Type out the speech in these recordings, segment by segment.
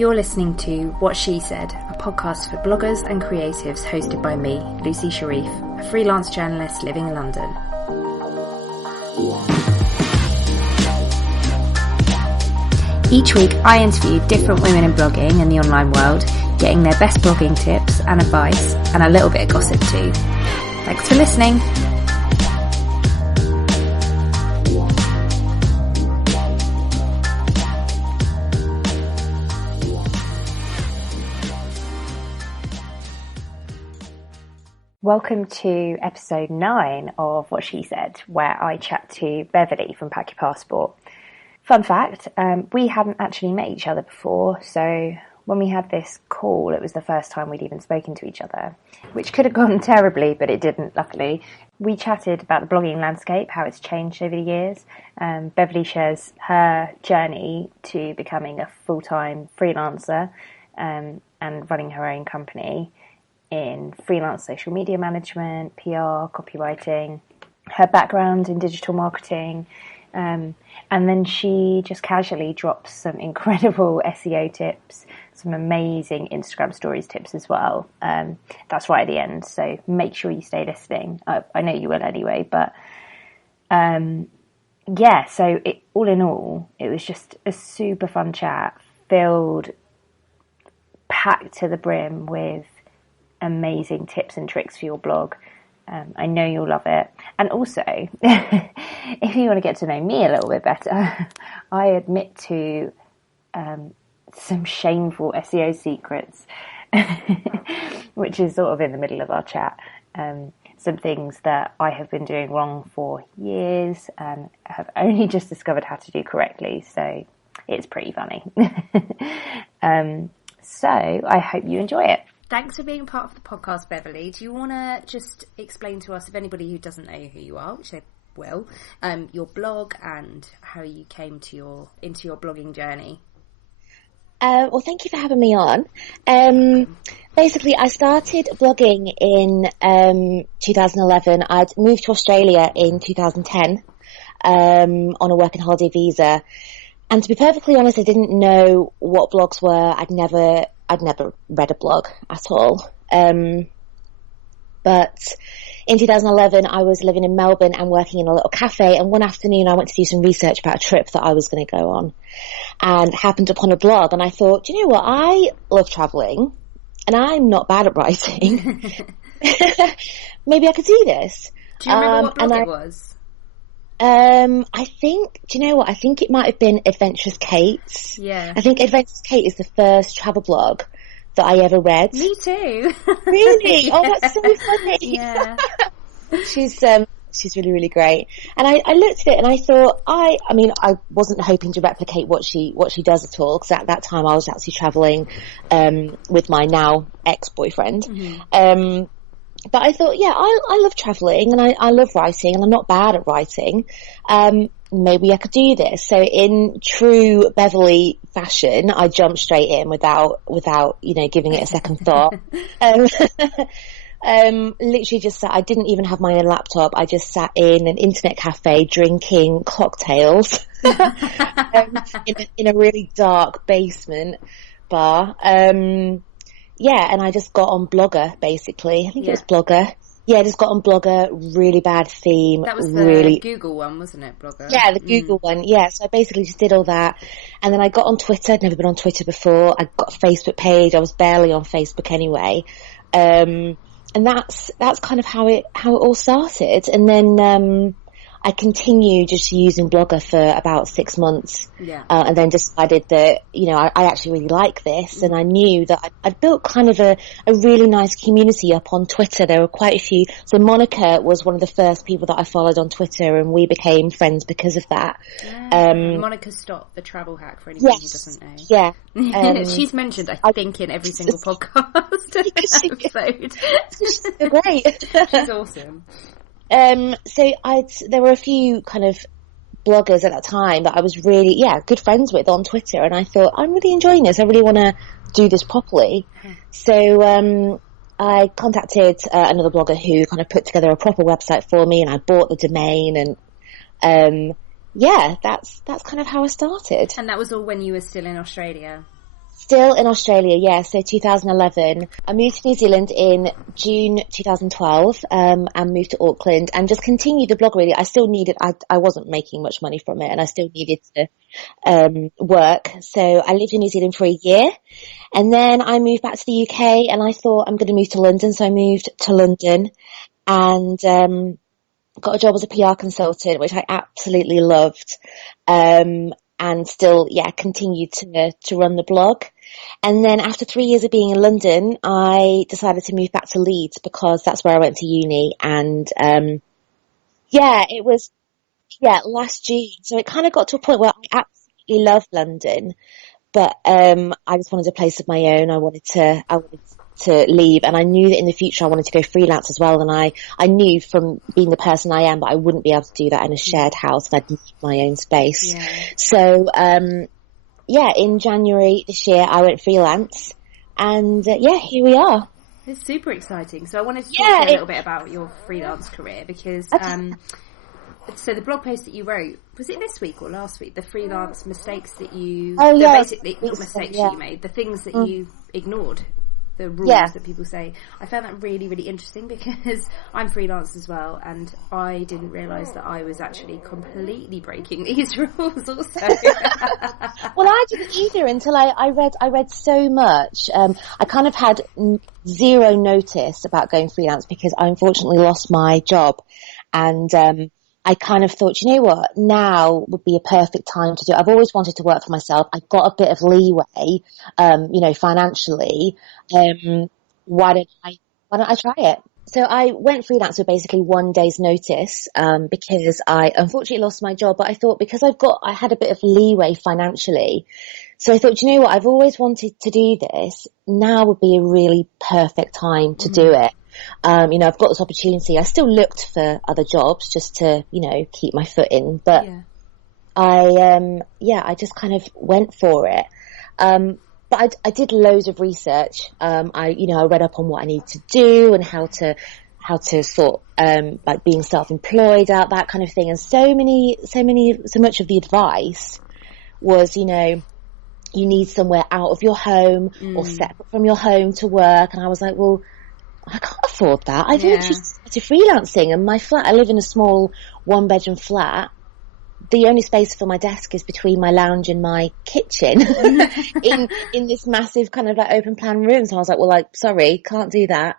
You're listening to What She Said, a podcast for bloggers and creatives hosted by me, Lucy Sharif, a freelance journalist living in London. Each week I interview different women in blogging and the online world, getting their best blogging tips and advice, and a little bit of gossip too. Thanks for listening. Welcome to episode 9 of What She Said, where I chat to Beverley from Pack Your Passport. Fun fact, we hadn't actually met each other before, so when we had this call, it was the first time we'd even spoken to each other, which could have gone terribly, but it didn't, luckily. We chatted about the blogging landscape, how it's changed over the years. Beverley shares her journey to becoming a full-time freelancer and running her own company in freelance social media management, PR, copywriting, her background in digital marketing, and then she just casually drops some incredible SEO tips, some amazing Instagram stories tips as well. That's right at the end, so make sure you stay listening. I know you will anyway, but so all in all, it was just a super fun chat, packed to the brim with amazing tips and tricks for your blog. I know you'll love it. And also, if you want to get to know me a little bit better, I admit to some shameful SEO secrets, which is sort of in the middle of our chat. Some things that I have been doing wrong for years and have only just discovered how to do correctly. So it's pretty funny. So I hope you enjoy it. Thanks for being part of the podcast, Beverley. Do you want to just explain to us, if anybody who doesn't know who you are, which they will, your blog and how you came to into your blogging journey? Well, thank you for having me on. Basically, I started blogging in 2011. I'd moved to Australia in 2010 on a working holiday visa. And to be perfectly honest, I didn't know what blogs were. I'd never read a blog at all. But in 2011, I was living in Melbourne and working in a little cafe. And one afternoon, I went to do some research about a trip that I was going to go on and happened upon a blog. And I thought, do you know what? I love traveling and I'm not bad at writing. Maybe I could do this. Do you remember what blog it was? I think, do you know what? I think it might have been Adventurous Kate. Yeah. I think Adventurous Kate is the first travel blog that I ever read. Me too. Really? Oh, that's so funny. Yeah. She's really, really great. And I looked at it and I thought, I wasn't hoping to replicate what she does at all, because at that time I was actually traveling, with my now ex-boyfriend. Mm-hmm. But I thought, yeah, I love travelling and I love writing and I'm not bad at writing. Maybe I could do this. So in true Beverley fashion, I jumped straight in without, giving it a second thought. Literally just sat, I didn't even have my own laptop. I just sat in an internet cafe drinking cocktails, in a really dark basement bar. And I just got on Blogger, basically. I think it was Blogger. Yeah, I just got on Blogger, really bad theme. That was the Google one, wasn't it, Blogger? Yeah, the Google one, yeah. So I basically just did all that. And then I got on Twitter. I'd never been on Twitter before. I got a Facebook page. I was barely on Facebook anyway. And that's kind of how it all started. And then I continued just using Blogger for about 6 months. Yeah. And then decided that, I actually really like this. And I knew that I'd built kind of a really nice community up on Twitter. There were quite a few. So Monica was one of the first people that I followed on Twitter and we became friends because of that. Yeah. Monica Stott, the travel hack, for anybody who doesn't know. Yeah. She's mentioned, I think, in every single podcast episode. She's so great. She's awesome. There were a few kind of bloggers at that time that I was really, good friends with on Twitter. And I thought, I'm really enjoying this. I really want to do this properly. So, I contacted another blogger who kind of put together a proper website for me and I bought the domain and, that's kind of how I started. And that was all when you were still in Australia? Still in Australia, yeah. So 2011, I moved to New Zealand in June 2012, and moved to Auckland and just continued the blog really. I still needed, I wasn't making much money from it and I still needed to, work. So I lived in New Zealand for a year and then I moved back to the UK and I thought I'm going to move to London. So I moved to London and, got a job as a PR consultant, which I absolutely loved. And still, continued to run the blog. And then after 3 years of being in London, I decided to move back to Leeds because that's where I went to uni. And, it was, last June. So it kind of got to a point where I absolutely love London, but, I just wanted a place of my own. I wanted to leave, and I knew that in the future I wanted to go freelance as well, and I knew from being the person I am that I wouldn't be able to do that in a shared house, and I'd need my own space. So in January this year I went freelance, and here we are. It's super exciting. So I wanted to talk to you a little bit about your freelance career because so the blog post that you wrote, was it this week or last week, the freelance mistakes that you basically not mistakes that you made, the things that you ignored, the rules that people say. I found that really, really interesting because I'm freelance as well, and I didn't realise that I was actually completely breaking these rules also. Well, I didn't either until I read so much. I kind of had zero notice about going freelance because I unfortunately lost my job, and I kind of thought, you know what, now would be a perfect time to do it. I've always wanted to work for myself. I've got a bit of leeway, financially. Why don't I try it? So I went freelance with basically 1 day's notice, because I unfortunately lost my job, but I thought because I had a bit of leeway financially. So I thought, you know what, I've always wanted to do this. Now would be a really perfect time to do it. I've got this opportunity. I still looked for other jobs just to, keep my foot in, but I just kind of went for it. But I did loads of research. I read up on what I need to do and how to sort, like being self-employed out, that kind of thing. And so much of the advice was, you need somewhere out of your home or separate from your home to work. And I was like, well, I can't afford that. I've only just started freelancing, and my flat, I live in a small 1-bedroom flat. The only space for my desk is between my lounge and my kitchen in this massive kind of like open plan room. So I was like, sorry, can't do that.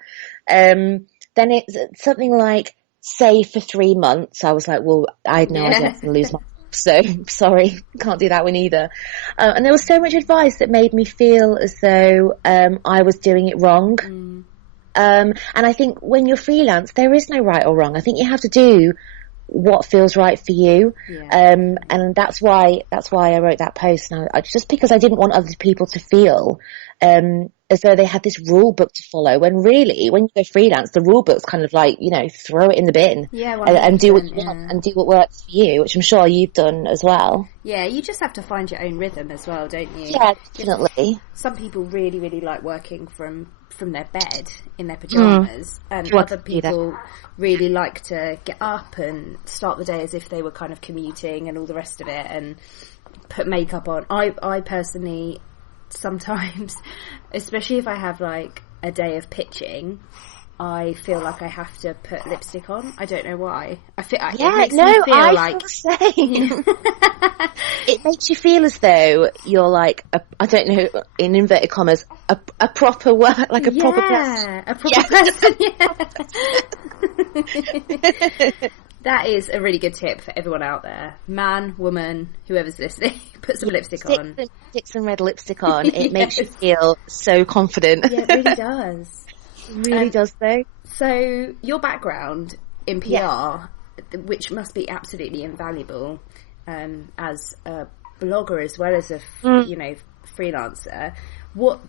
Then it's something like save for 3 months. I was like, well, I had no idea I was going to lose my job, so sorry, can't do that one either. And there was so much advice that made me feel as though I was doing it wrong. And I think when you're freelance, there is no right or wrong. I think you have to do what feels right for you. And that's why I wrote that post. And just because I didn't want other people to feel as though they had this rule book to follow, when really, when you go freelance, the rule book's kind of like, throw it in the bin and do what you want and do what works for you, which I'm sure you've done as well. Yeah, you just have to find your own rhythm as well, don't you? Yeah, definitely. Some people really, really like working from their bed in their pajamas, and other people really like to get up and start the day as if they were kind of commuting and all the rest of it, and put makeup on. I personally sometimes, especially if I have like a day of pitching, I feel like I have to put lipstick on. I don't know why. It makes me feel like the same. It makes you feel as though you're like I don't know, in inverted commas, a proper work, like a proper person. A proper person. Yeah. That is a really good tip for everyone out there. Man, woman, whoever's listening, put some lipstick on. Stick some red lipstick on. It makes you feel so confident. Yeah, it really does. It really does, though. So, your background in PR, which must be absolutely invaluable as a blogger as well as a freelancer. What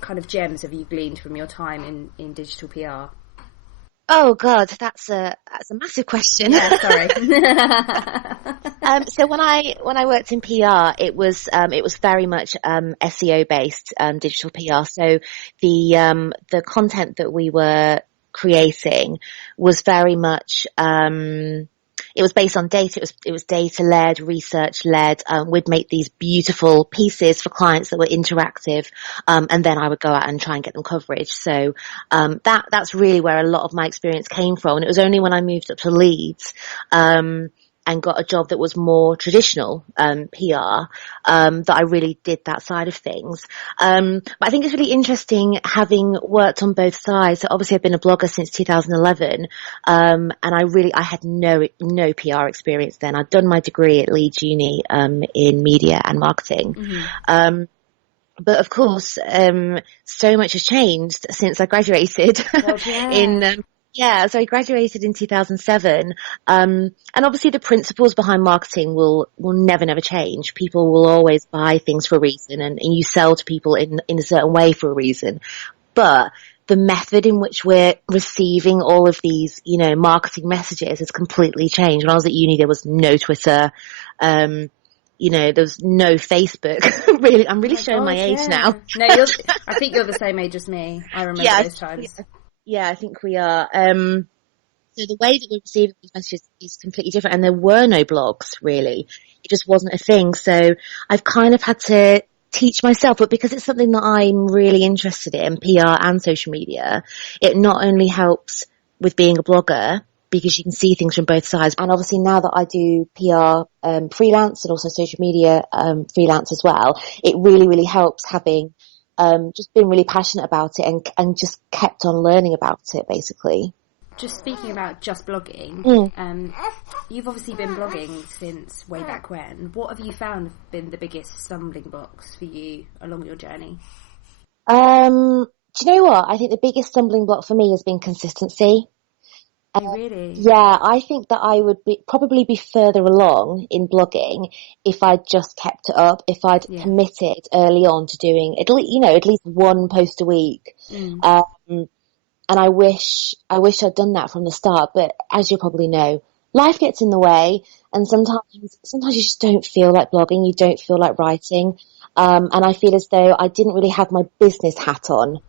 kind of gems have you gleaned from your time in digital PR? Oh God, that's a massive question. Yeah, sorry. So when I worked in PR, it was very much SEO based digital PR. So the content that we were creating was very much it was based on data. It was data led, research led. We'd make these beautiful pieces for clients that were interactive. And then I would go out and try and get them coverage. So, that's really where a lot of my experience came from. And it was only when I moved up to Leeds, and got a job that was more traditional, PR, that I really did that side of things. But I think it's really interesting having worked on both sides. So obviously I've been a blogger since 2011. And I had no PR experience then. I'd done my degree at Leeds Uni, in media and marketing. Mm-hmm. But of course, so much has changed since I graduated. God, yeah. So I graduated in 2007. And obviously the principles behind marketing will never change. People will always buy things for a reason, and you sell to people in a certain way for a reason. But the method in which we're receiving all of these, marketing messages has completely changed. When I was at uni, there was no Twitter. There's no Facebook. Really, I'm really showing my age now. No, I think you're the same age as me. I remember those times. Yeah, I think we are. So the way that we're receiving these messages is completely different, and there were no blogs, really. It just wasn't a thing. So I've kind of had to teach myself, but because it's something that I'm really interested in, PR and social media, it not only helps with being a blogger, because you can see things from both sides. And obviously now that I do PR freelance and also social media freelance as well, it really, really helps having just been really passionate about it and just kept on learning about it, basically. Just speaking about just blogging, you've obviously been blogging since way back when. What have you found have been the biggest stumbling blocks for you along your journey? Do you know what? I think the biggest stumbling block for me has been consistency. Really? Yeah, I think that I would probably be further along in blogging if I'd just kept it up, if I'd committed early on to doing at least one post a week. And I wish I'd done that from the start, but as you probably know, life gets in the way, and sometimes you just don't feel like blogging, you don't feel like writing. And I feel as though I didn't really have my business hat on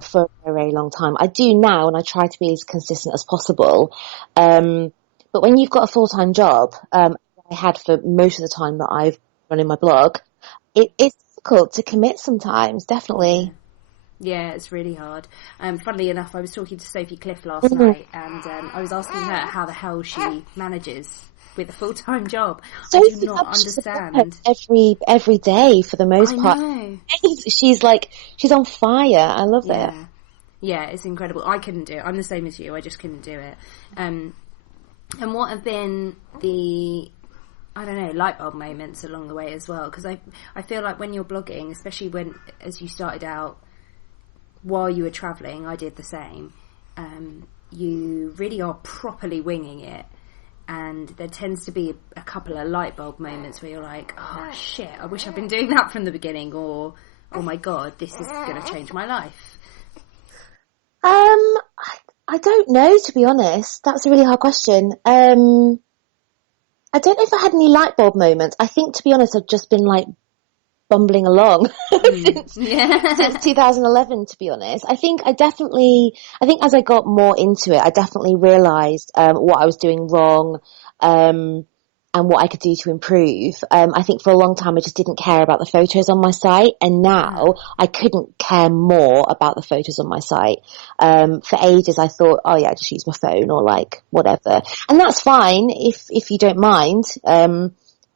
for a very long time. I do now, and I try to be as consistent as possible. But when you've got a full-time job, I had for most of the time that I've run in my blog, it's difficult to commit sometimes, definitely. Yeah, it's really hard. Funnily enough, I was talking to Sophie Cliff last night, and I was asking her how the hell she manages with a full-time job. I do not understand. Every day for the most part. She's on fire. I love it. Yeah, it's incredible. I couldn't do it. I'm the same as you. I just couldn't do it. And what have been the, I don't know, light bulb moments along the way as well? Because I feel like when you're blogging, especially as you started out while you were travelling, I did the same. You really are properly winging it. And there tends to be a couple of light bulb moments where you're like, oh shit, I wish I'd been doing that from the beginning, or oh my god, this is going to change my life. I don't know, to be honest. That's a really hard question. I don't know if I had any light bulb moments. I think, to be honest, I've just been like bumbling along since 2011, to be honest. I think as I got more into it, I definitely realised what I was doing wrong, and what I could do to improve. I think for a long time I just didn't care about the photos on my site, and now I couldn't care more about the photos on my site. For ages I thought, oh yeah, just use my phone or like whatever. And that's fine if you don't mind.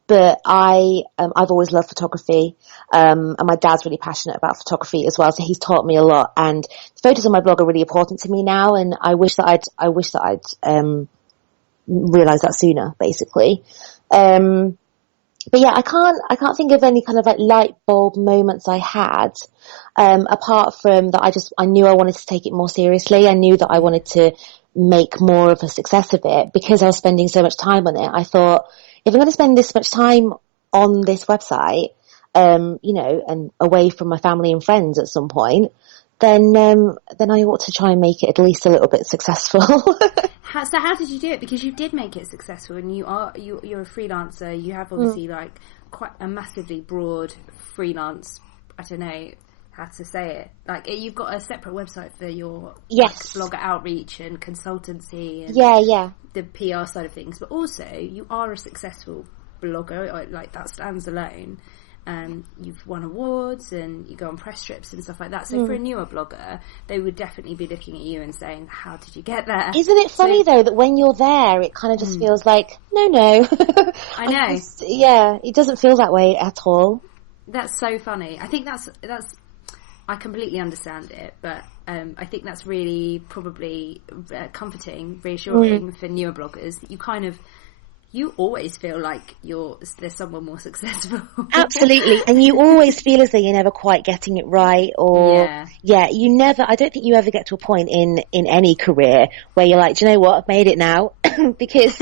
But I've always loved photography, and my dad's really passionate about photography as well, so he's taught me a lot. And the photos on my blog are really important to me now, and I wish that I'd realised that sooner, basically. But yeah, I can't think of any kind of like light bulb moments I had, apart from that I knew I wanted to take it more seriously. I knew that I wanted to make more of a success of it because I was spending so much time on it. I thought, if I'm going to spend this much time on this website, and away from my family and friends at some point, then I ought to try and make it at least a little bit successful. So how did you do it? Because you did make it successful, and you're a freelancer. You have obviously like quite a massively broad freelance. I don't know how to say it. Like, you've got a separate website for your Yes. blogger outreach and consultancy and Yeah. the PR side of things, but also you are a successful blogger. Like, that stands alone. You've won awards and you go on press trips and stuff like that. So for a newer blogger, they would definitely be looking at you and saying, how did you get there? Isn't it funny though that when you're there, it kind of just feels like, no. I know. It doesn't feel that way at all. That's so funny. I think that's I completely understand it, but I think that's really probably comforting, reassuring for newer bloggers. That you always feel like there's someone more successful. Absolutely. And you always feel as though you're never quite getting it right, or I don't think you ever get to a point in any career where you're like, do you know what, I've made it now. Because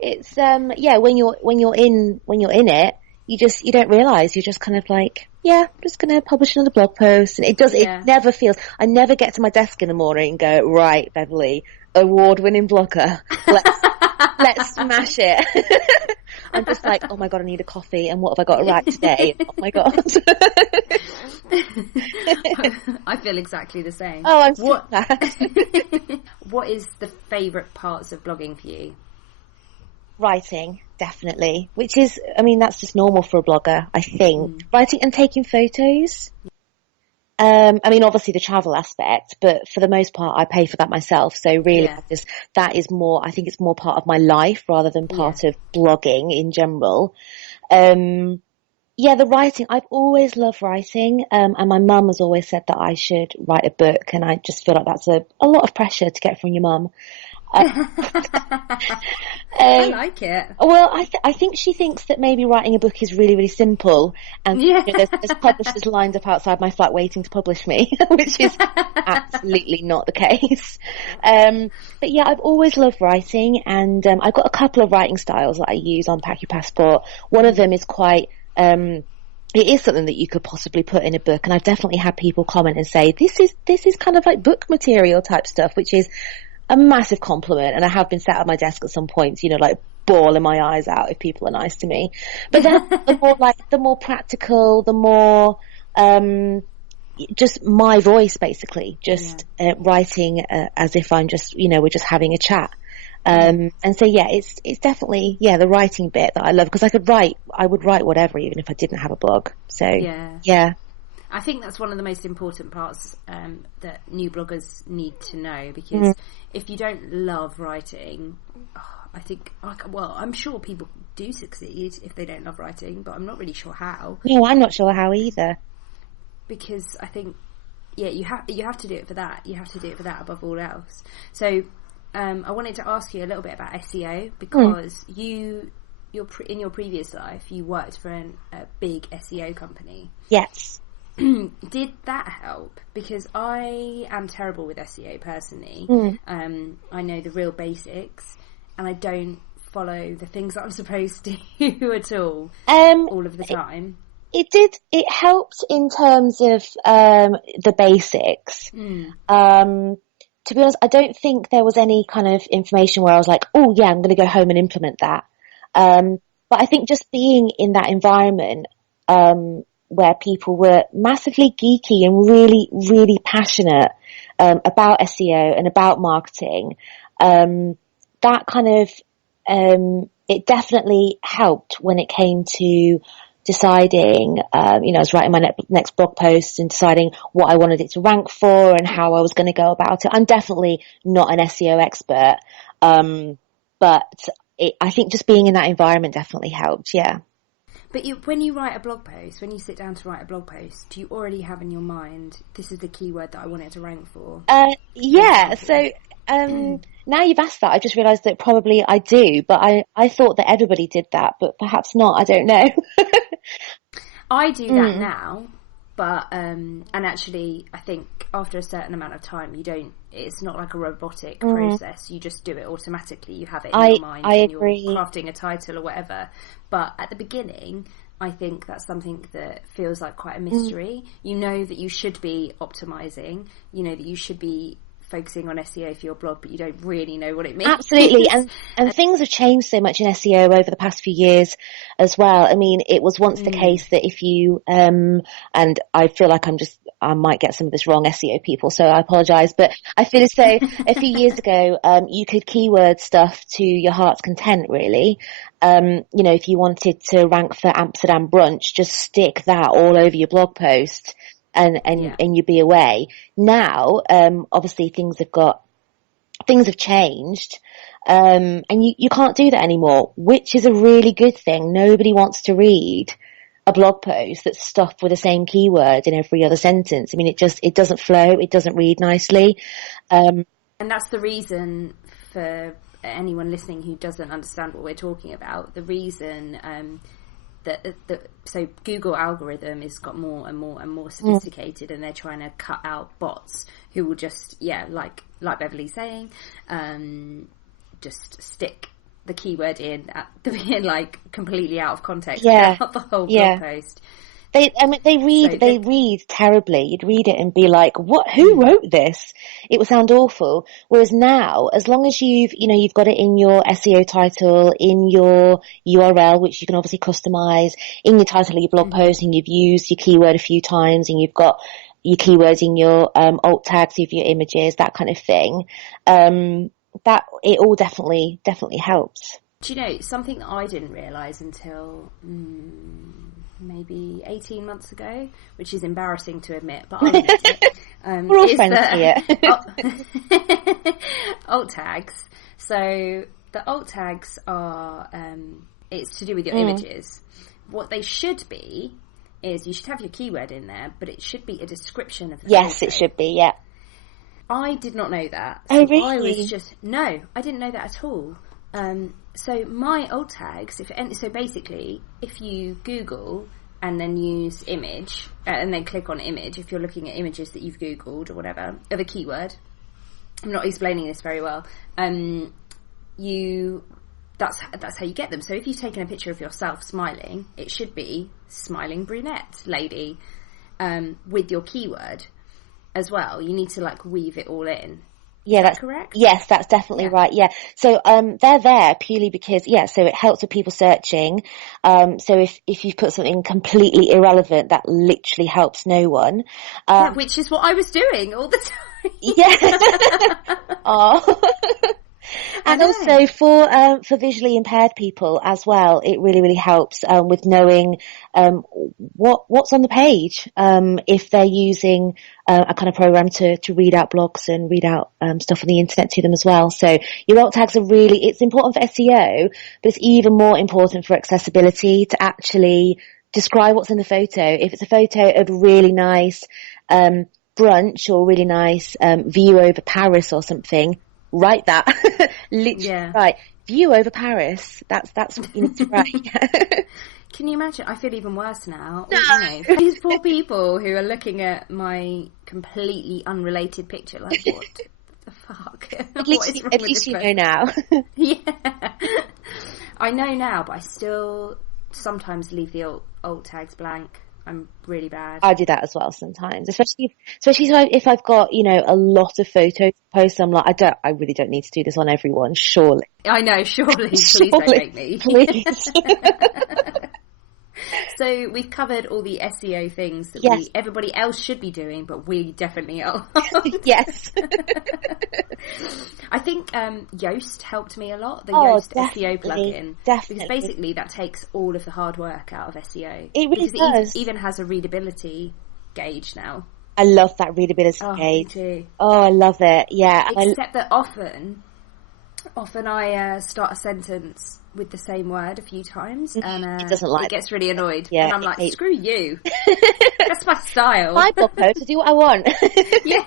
it's when you're in it, you don't realise, you're just kind of like, I'm just going to publish another blog post. And it never feels, I never get to my desk in the morning and go, right, Beverley, award-winning blogger, let's smash it. I'm just like, oh my God, I need a coffee, and what have I got to write today? Oh my God. I feel exactly the same. Oh, I'm so glad. What is the favourite parts of blogging for you? Writing, definitely, which is, I mean, that's just normal for a blogger, I think. Writing and taking photos. I mean, obviously the travel aspect, but for the most part, I pay for that myself. So really, that is more, I think it's more part of my life rather than part of blogging in general. The writing, I've always loved writing. And my mum has always said that I should write a book, and I just feel like that's a lot of pressure to get from your mum. I like it. Well, I think she thinks that maybe writing a book is really, really simple, and there's publishers lined up outside my flat waiting to publish me, which is absolutely not the case. But yeah, I've always loved writing, and I've got a couple of writing styles that I use on Pack Your Passport. One of them is quite it is something that you could possibly put in a book, and I've definitely had people comment and say this is kind of like book material type stuff, which is a massive compliment. And I have been sat at my desk at some points, like bawling my eyes out if people are nice to me. But then the more practical, the more just my voice, basically, just writing as if I'm just, we're just having a chat. And so it's definitely the writing bit that I love, because I would write whatever, even if I didn't have a blog. So I think that's one of the most important parts that new bloggers need to know, because if you don't love writing, I think, I'm sure people do succeed if they don't love writing, but I'm not really sure how. No, I'm not sure how either. Because I think, you have to do it for that. You have to do it for that above all else. So I wanted to ask you a little bit about SEO, because in your previous life, you worked for a big SEO company. Yes. Did that help? Because I am terrible with SEO personally. I know the real basics, and I don't follow the things that I'm supposed to do at all of the time. It helped in terms of the basics. To be honest, I don't think there was any kind of information where I was like, oh yeah, I'm going to go home and implement that. But I think just being in that environment where people were massively geeky and really, really passionate about SEO and about marketing, that kind of it definitely helped when it came to deciding, I was writing my next blog post and deciding what I wanted it to rank for and how I was going to go about it. I'm definitely not an SEO expert, but I think just being in that environment definitely helped, yeah. But when you write a blog post, when you sit down to write a blog post, do you already have in your mind, this is the keyword that I want it to rank for? Yeah, so now you've asked that, I just realised that probably I do, but I thought that everybody did that, but perhaps not, I don't know. I do that now, but and actually I think after a certain amount of time it's not like a robotic process, you just do it automatically, you have it in your mind and agree. You're crafting a title or whatever. But at the beginning, I think that's something that feels like quite a mystery. You know that you should be optimizing, you know that you should be focusing on SEO for your blog, but you don't really know what it means. Absolutely. And things have changed so much in SEO over the past few years as well. I mean, it was once the case that if you, and I feel like I might get some of this wrong, SEO people, so I apologize, but I feel as though a few years ago, you could keyword stuff to your heart's content, really. If you wanted to rank for Amsterdam brunch, just stick that all over your blog post and you'd be away. Now, obviously things have changed, and you can't do that anymore, which is a really good thing. Nobody wants to read a blog post that's stuffed with the same keyword in every other sentence. I mean, it doesn't flow, it doesn't read nicely. And that's the reason, for anyone listening who doesn't understand what we're talking about, the reason so Google algorithm has got more and more and more sophisticated, and they're trying to cut out bots who will just, like Beverley's saying, just stick the keyword in at the beginning, like completely out of context, throughout the whole blog post. They read terribly. You'd read it and be like, "What? Who wrote this?" It would sound awful. Whereas now, as long as you've got it in your SEO title, in your URL, which you can obviously customize, in your title of your blog post, and you've used your keyword a few times, and you've got your keywords in your alt tags of your images, that kind of thing, that it all definitely helps. Do you know something that I didn't realise until maybe 18 months ago, which is embarrassing to admit, but I'll admit it. We're all friends here. Alt tags. So the alt tags are, it's to do with your images. What they should be is you should have your keyword in there, but it should be a description of the photo. It should be, yeah. I did not know that. So really? I didn't know that at all. So my alt tags, so basically, if you Google and then use image, and then click on image, if you're looking at images that you've Googled or whatever, of a keyword, I'm not explaining this very well, that's how you get them. So if you've taken a picture of yourself smiling, it should be smiling brunette lady, with your keyword as well. You need to weave it all in. Yeah, that's correct. Yes, that's definitely right. Yeah. So, they're there purely because, so it helps with people searching. So if you put something completely irrelevant, that literally helps no one. Which is what I was doing all the time. Yeah. Oh. And also for visually impaired people as well, it really, really helps, with knowing, what's on the page, if they're using, a kind of program to read out blogs and read out, stuff on the internet to them as well. So your alt tags are it's important for SEO, but it's even more important for accessibility, to actually describe what's in the photo. If it's a photo of a really nice, brunch, or really nice, view over Paris or something, write that. Literally, right. View over Paris. That's what you need to write. Can you imagine? I feel even worse now. No. These poor people who are looking at my completely unrelated picture, like, what the fuck? At least you know now. Yeah. I know now, but I still sometimes leave the alt tags blank. I'm really bad. I do that as well sometimes, especially if I've got, a lot of photos to post. I'm like, I really don't need to do this on everyone, surely. I know, surely. Please don't make me. Please. So we've covered all the SEO things that everybody else should be doing, but we definitely are. Yes. I think Yoast helped me a lot, the Yoast SEO plugin. Definitely. Because basically that takes all of the hard work out of SEO. It really does. It even has a readability gauge now. I love that readability gauge. Me too. Oh, I love it. Yeah. Except that often I start a sentence with the same word a few times, and it gets really annoyed. Yeah, and I'm like, screw you. That's my style. My blog post, I do what I want. Yeah.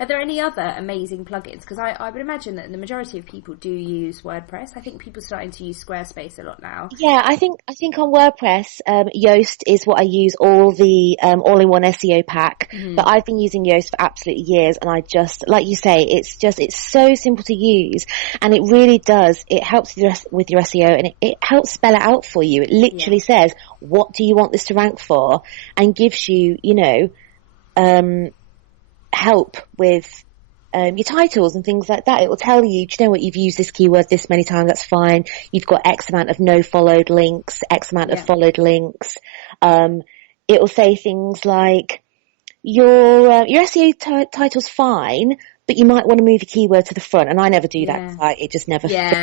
Are there any other amazing plugins? Because I would imagine that the majority of people do use WordPress. I think people are starting to use Squarespace a lot now. Yeah, I think on WordPress, Yoast is what I use, all the all-in-one SEO pack. Mm-hmm. But I've been using Yoast for absolutely years, and I just, like you say, it's so simple to use, and it really does. It helps with your SEO, and it helps spell it out for you. It literally says, what do you want this to rank for, and gives you, help with your titles and things like that. It will tell you, do you know what, you've used this keyword this many times, that's fine. You've got X amount of no followed links, X amount of followed links. It will say things like, your SEO title's fine, but you might want to move your keyword to the front. And I never do that because it just never fits.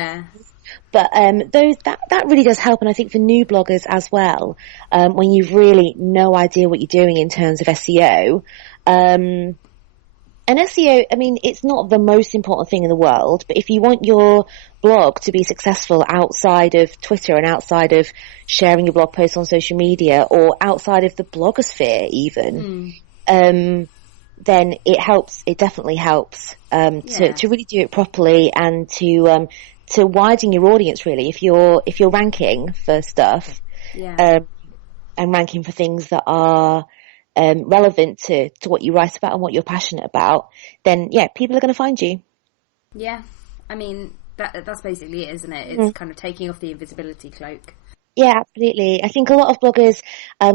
But that really does help, and I think for new bloggers as well, when you've really no idea what you're doing in terms of SEO. And SEO, I mean, it's not the most important thing in the world, but if you want your blog to be successful outside of Twitter and outside of sharing your blog posts on social media, or outside of the blogosphere even, then it helps. It definitely helps to really do it properly, and to widen your audience. Really, if you're ranking for stuff, and ranking for things that are relevant to what you write about and what you're passionate about, then people are going to find you. Yeah, I mean that's basically it, isn't it? It's kind of taking off the invisibility cloak. Yeah, absolutely. I think a lot of bloggers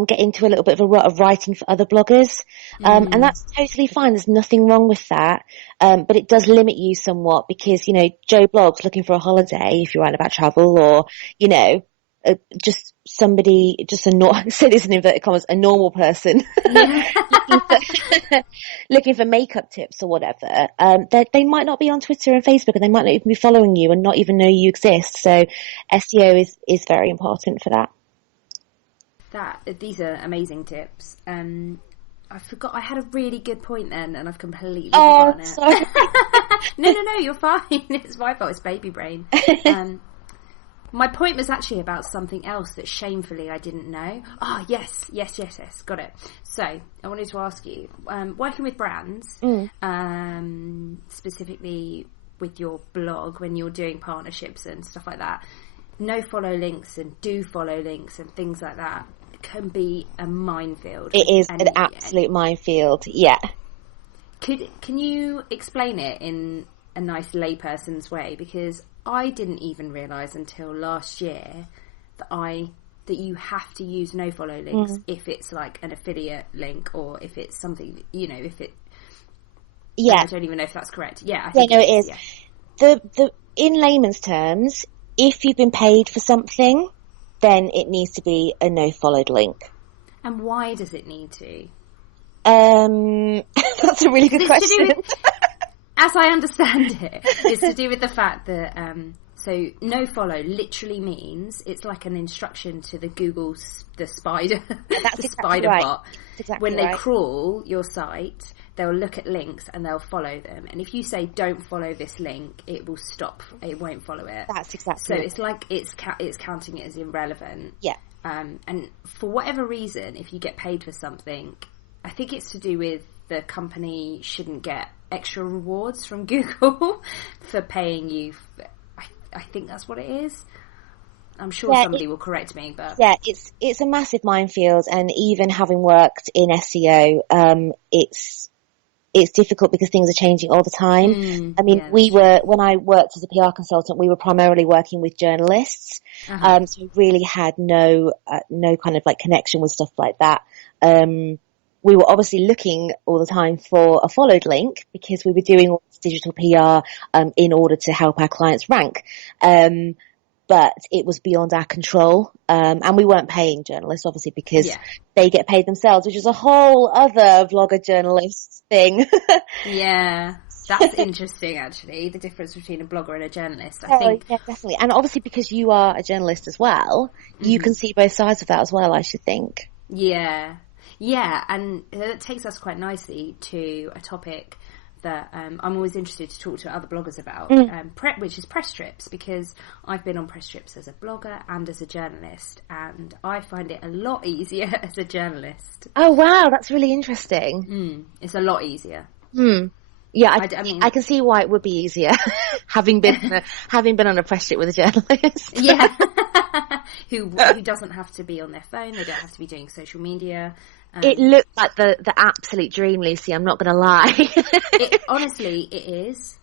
get into a little bit of a rut of writing for other bloggers, and that's totally fine. There's nothing wrong with that, but it does limit you somewhat because, you know, Joe Blogs looking for a holiday, if you're writing about travel, or, you know, just somebody, say this in inverted commas, a normal person looking for makeup tips or whatever, they might not be on Twitter and Facebook, and they might not even be following you and not even know you exist. So SEO is very important for that. These are amazing tips. I forgot, I had a really good point then, and I've completely forgotten it. Sorry. No, you're fine. It's my fault. It's baby brain. My point was actually about something else that shamefully I didn't know. Yes, got it. So I wanted to ask you, working with brands, specifically with your blog, when you're doing partnerships and stuff like that, no follow links and do follow links and things like that can be a minefield. It is an absolute minefield. Yeah. Can you explain it in a nice layperson's way? Because I didn't even realise until last year that you have to use no follow links if it's like an affiliate link, or if it's something, you know, if it. Yeah. I don't even know if that's correct. Yeah, I think it is. Yeah. The in layman's terms, if you've been paid for something, then it needs to be a no followed link. And why does it need to? That's a really good question. As I understand it, it's to do with the fact that so no follow literally means it's like an instruction to the the spider, the spider bot. Exactly when they crawl your site, they'll look at links and they'll follow them. And if you say don't follow this link, it will stop. It won't follow it. That's exactly. So it's like it's counting it as irrelevant. Yeah. And for whatever reason, if you get paid for something, I think it's to do with the company shouldn't get extra rewards from Google for paying you. I think that's what it is. I'm sure somebody will correct me, but it's a massive minefield. And even having worked in SEO, it's difficult because things are changing all the time. I mean, when I worked as a PR consultant, we were primarily working with journalists, so we really had no kind of like connection with stuff like that. We were obviously looking all the time for a followed link because we were doing all this digital PR in order to help our clients rank. But it was beyond our control. And we weren't paying journalists, obviously, because they get paid themselves, which is a whole other blogger journalist thing. Yeah. That's interesting, actually, the difference between a blogger and a journalist, I think. Yeah, definitely. And obviously because you are a journalist as well, you can see both sides of that as well, I should think. Yeah. Yeah, and that takes us quite nicely to a topic that I'm always interested to talk to other bloggers about, which is press trips, because I've been on press trips as a blogger and as a journalist, and I find it a lot easier as a journalist. Oh, wow, that's really interesting. It's a lot easier. Yeah, I mean, I can see why it would be easier, having been on a press trip with a journalist. Yeah, who doesn't have to be on their phone, they don't have to be doing social media. It looked like the absolute dream, Lucy. I'm not going to lie. Honestly, it is.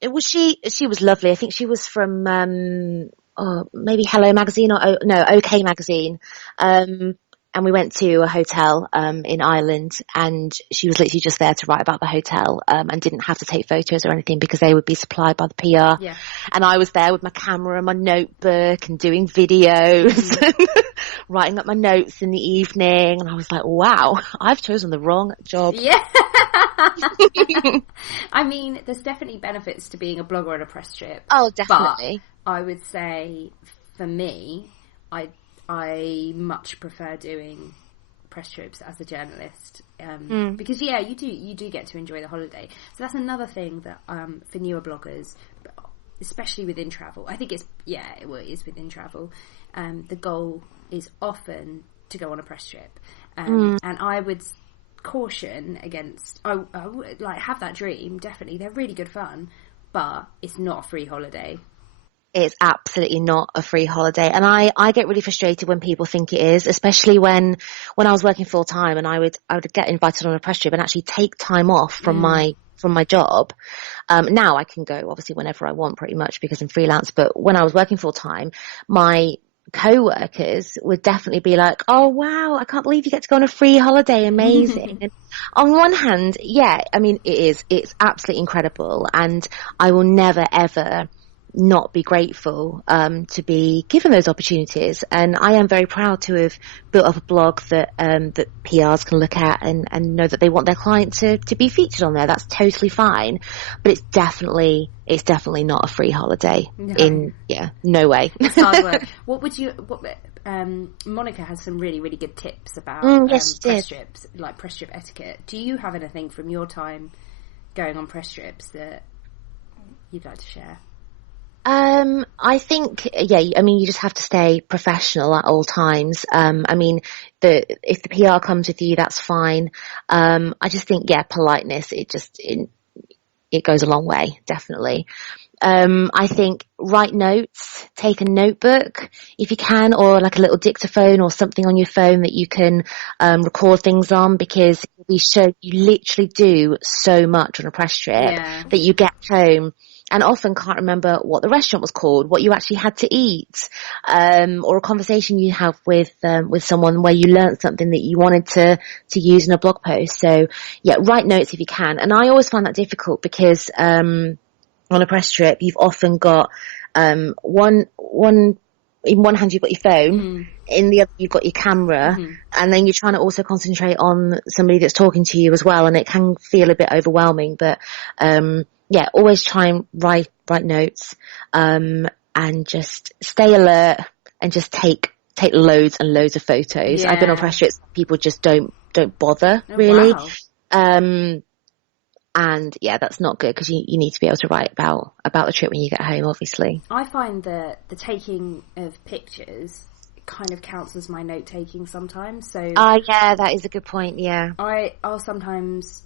She was lovely. I think she was from maybe Hello Magazine or OK Magazine, and and we went to a hotel in Ireland, and she was literally just there to write about the hotel, and didn't have to take photos or anything because they would be supplied by the PR. Yeah. And I was there with my camera and my notebook and doing videos and writing up my notes in the evening, and I was like, wow, I've chosen the wrong job. Yeah. I mean, there's definitely benefits to being a blogger on a press trip. Oh, definitely. But I would say, for me, I much prefer doing press trips as a journalist, because you do get to enjoy the holiday. So that's another thing that for newer bloggers, especially within travel, I think it is within travel. The goal is often to go on a press trip, and I would caution against. I would like have that dream. Definitely, they're really good fun, but it's not a free holiday. It's absolutely not a free holiday. And I get really frustrated when people think it is, especially when I was working full time and I would get invited on a press trip and actually take time off from my job. Now I can go obviously whenever I want pretty much because I'm freelance. But when I was working full time, my co-workers would definitely be like, oh wow, I can't believe you get to go on a free holiday. Amazing. And on one hand, yeah, I mean, it's absolutely incredible. And I will never ever not be grateful to be given those opportunities, and I am very proud to have built up a blog that that PRs can look at and know that they want their client to be featured on there. That's totally fine, but it's definitely not a free holiday. No way. It's hard work. Monica has some really, really good tips about press trips, like press trip etiquette. Do you have anything from your time going on press trips that you'd like to share? I think, I mean, you just have to stay professional at all times. I mean, if the PR comes with you, that's fine. I just think, politeness, it goes a long way, definitely. I think write notes, take a notebook if you can, or like a little dictaphone or something on your phone that you can, record things on, because you literally do so much on a press trip that you get home and often can't remember what the restaurant was called, what you actually had to eat, or a conversation you have with someone where you learned something that you wanted to use in a blog post. So write notes if you can. And I always find that difficult because, on a press trip, you've often got, in one hand you've got your phone, in the other you've got your camera, and then you're trying to also concentrate on somebody that's talking to you as well, and it can feel a bit overwhelming, but, always try and write notes, and just stay alert and just take loads and loads of photos. I've been on press trips, people just don't bother really. Wow. And that's not good because you need to be able to write about the trip when you get home, obviously. I find that the taking of pictures kind of counts as my note taking sometimes. So that is a good point. Yeah, I'll sometimes,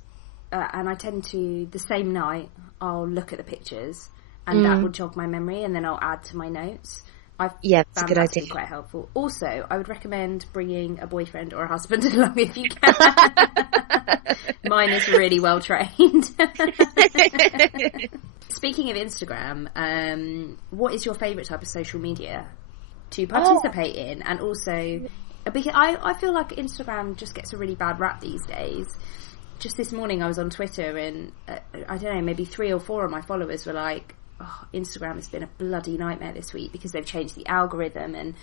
and I tend to the same night I'll look at the pictures, and that will jog my memory, and then I'll add to my notes. That's a good idea. Quite helpful. Also, I would recommend bringing a boyfriend or a husband along if you can. Mine is really well trained. Speaking of Instagram, what is your favourite type of social media to participate in? And also, because I feel like Instagram just gets a really bad rap these days. Just this morning I was on Twitter and I don't know, maybe 3 or 4 of my followers were like, oh, Instagram has been a bloody nightmare this week because they've changed the algorithm, and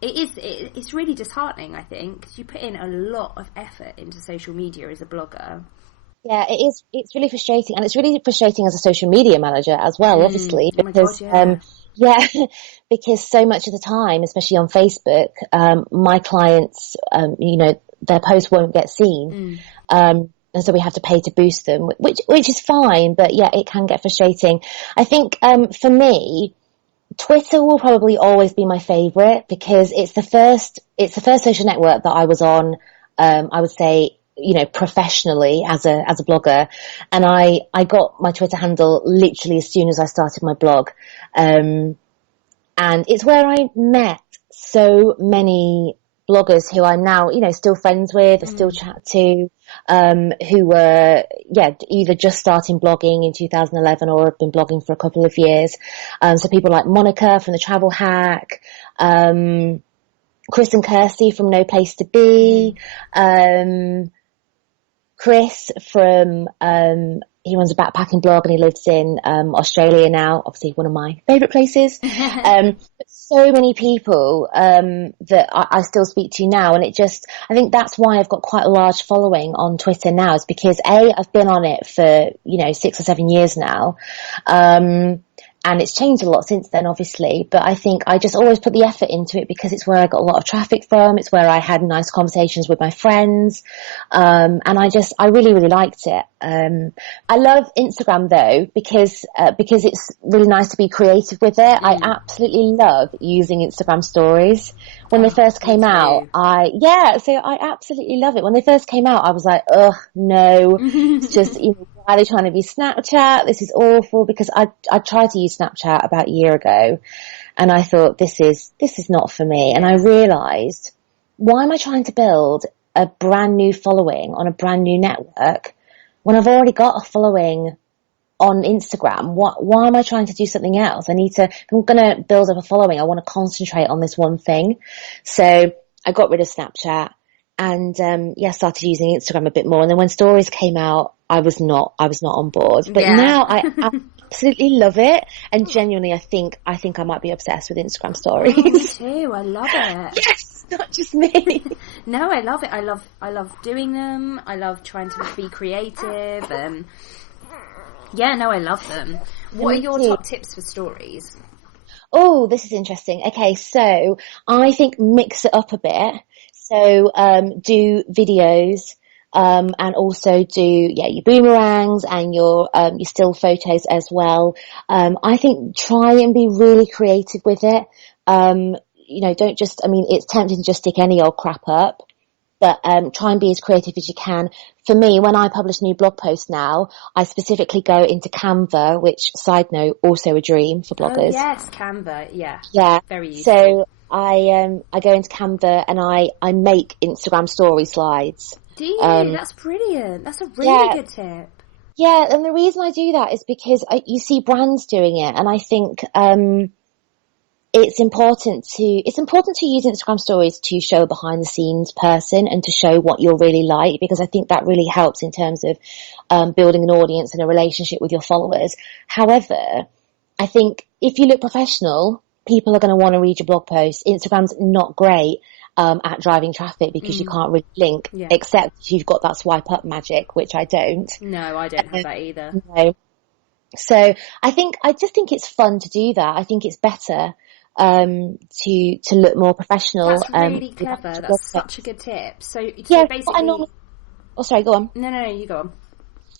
it's really disheartening, I think, because you put in a lot of effort into social media as a blogger. Yeah, it is. It's really frustrating, and it's really frustrating as a social media manager as well, obviously, because because so much of the time, especially on Facebook, my clients, their posts won't get seen. And so we have to pay to boost them, which is fine, but it can get frustrating. I think, for me, Twitter will probably always be my favorite because it's the first social network that I was on, I would say, professionally as a blogger. And I got my Twitter handle literally as soon as I started my blog. And it's where I met so many bloggers who I'm now, still friends with, still chat to, who were, either just starting blogging in 2011 or have been blogging for a couple of years. So people like Monica from the Travel Hack, Chris and Kirsty from No Place to Be, Chris from, he runs a backpacking blog and he lives in Australia now, obviously one of my favourite places. So many people that I still speak to now, and I think that's why I've got quite a large following on Twitter now, is because I've been on it for 6 or 7 years now, and it's changed a lot since then, obviously, but I think I just always put the effort into it because it's where I got a lot of traffic from. It's where I had nice conversations with my friends. And I really, really liked it. I love Instagram though, because it's really nice to be creative with it. I absolutely love using Instagram stories. When they first came out, I absolutely love it. When they first came out, I was like, oh no, it's just, why are they trying to be Snapchat? This is awful, because I tried to use Snapchat about a year ago and I thought this is not for me. And I realized, why am I trying to build a brand new following on a brand new network when I've already got a following on Instagram? Why am I trying to do something else? If I'm going to build up a following, I want to concentrate on this one thing. So I got rid of Snapchat and, started using Instagram a bit more. And then when stories came out, I was not on board, but now I absolutely love it. And genuinely, I think I might be obsessed with Instagram stories. Oh, me too. I love it. Yes, not just me. No, I love it. I love doing them. I love trying to be creative. I love them. What are your top tips for stories? Oh, this is interesting. Okay, so I think mix it up a bit. So do videos. And also do, your boomerangs and your still photos as well. I think try and be really creative with it. Don't just, it's tempting to just stick any old crap up, but, try and be as creative as you can. For me, when I publish new blog posts now, I specifically go into Canva, which, side note, also a dream for bloggers. Oh, yes, Canva. Yeah. Yeah. Very useful. So I go into Canva and I make Instagram story slides. Do you? That's brilliant. That's a really good tip. Yeah, and the reason I do that is because you see brands doing it, and I think it's important to use Instagram stories to show a behind the scenes person and to show what you're really like, because I think that really helps in terms of building an audience and a relationship with your followers. However, I think if you look professional, people are going to want to read your blog post. Instagram's not great at driving traffic because you can't really link, except if you've got that swipe up magic, which I don't. No, I don't have that either. No. So I just think it's fun to do that. I think it's better to look more professional. That's really clever. That's such a good tip. So basically, sorry, go on. No, you go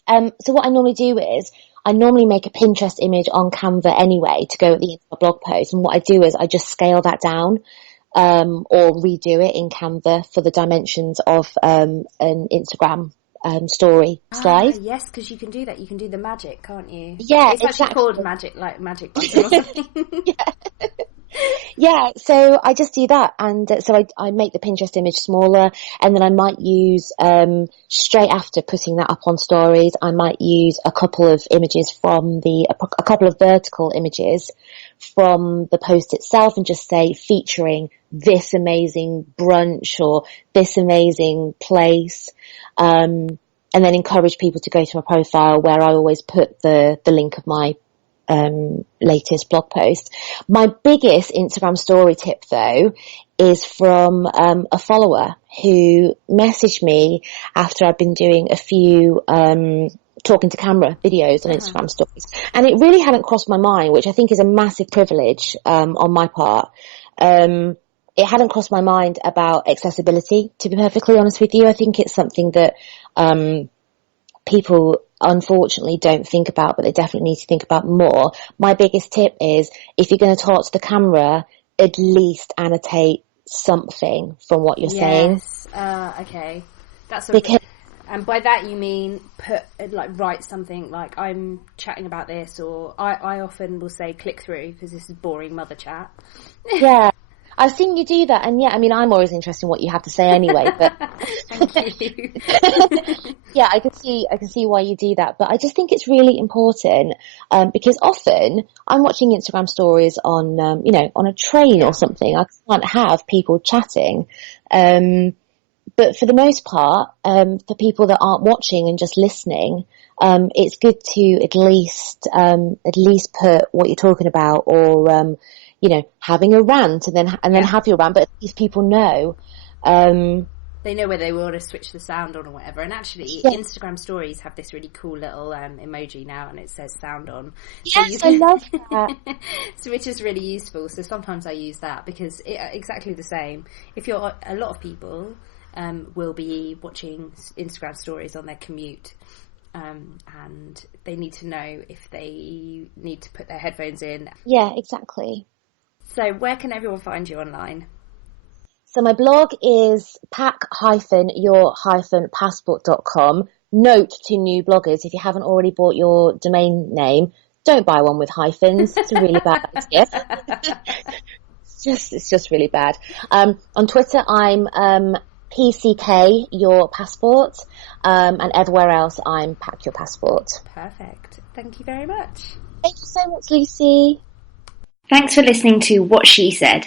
on. So what I normally do is I normally make a Pinterest image on Canva anyway to go at the end of my blog post, and what I do is I just scale that down. Or redo it in Canva for the dimensions of an Instagram story slide. Yes, because you can do that. You can do the magic, can't you? Yeah, it's actually called magic, like magic button or something. Yeah, so I just do that, and so I make the Pinterest image smaller, and then I might use straight after putting that up on stories, I might use a couple of images from a couple of vertical images from the post itself, and just say featuring this amazing brunch or this amazing place, and then encourage people to go to my profile where I always put the link of my latest blog post. My biggest Instagram story tip though is from a follower who messaged me after I've been doing a few talking to camera videos on Instagram stories, and it really hadn't crossed my mind, which I think is a massive privilege on my part. It hadn't crossed my mind about accessibility, to be perfectly honest with you. I think it's something that people unfortunately don't think about, but they definitely need to think about more. My biggest tip is, if you're going to talk to the camera, at least annotate something from what you're saying. Okay. Because and by that you mean write something like, I'm chatting about this, or I often will say click through because this is boring mother chat. Yeah. I've seen you do that, and yeah, I mean, I'm always interested in what you have to say anyway, but Thank you. yeah, I can see why you do that, but I just think it's really important, because often I'm watching Instagram stories on, on a train or something. I can't have people chatting. But for the most part, for people that aren't watching and just listening, it's good to at least put what you're talking about, or, having a rant and then have your rant, but at least people know. They know where they want to switch the sound on or whatever. And actually, Instagram stories have this really cool little emoji now, and it says sound on. Yes, I love that. So which is really useful. So sometimes I use that because exactly the same. If you're a lot of people will be watching Instagram stories on their commute. And they need to know if they need to put their headphones in. Yeah, exactly. So where can everyone find you online? So my blog is pack-your-passport.com. Note to new bloggers, if you haven't already bought your domain name, don't buy one with hyphens. It's a really bad idea. It's just really bad. On Twitter, I'm PCK Your Passport, and everywhere else I'm Pack Your Passport. Perfect. Thank you very much. Thank you so much, Lucy. Thanks for listening to What She Said.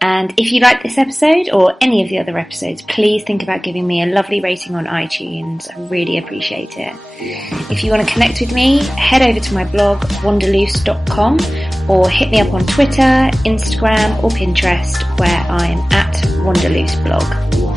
And if you like this episode or any of the other episodes, please think about giving me a lovely rating on iTunes. I really appreciate it. If you want to connect with me, head over to my blog, wanderloose.com, or hit me up on Twitter, Instagram, or Pinterest, where I'm at wanderlooseblog.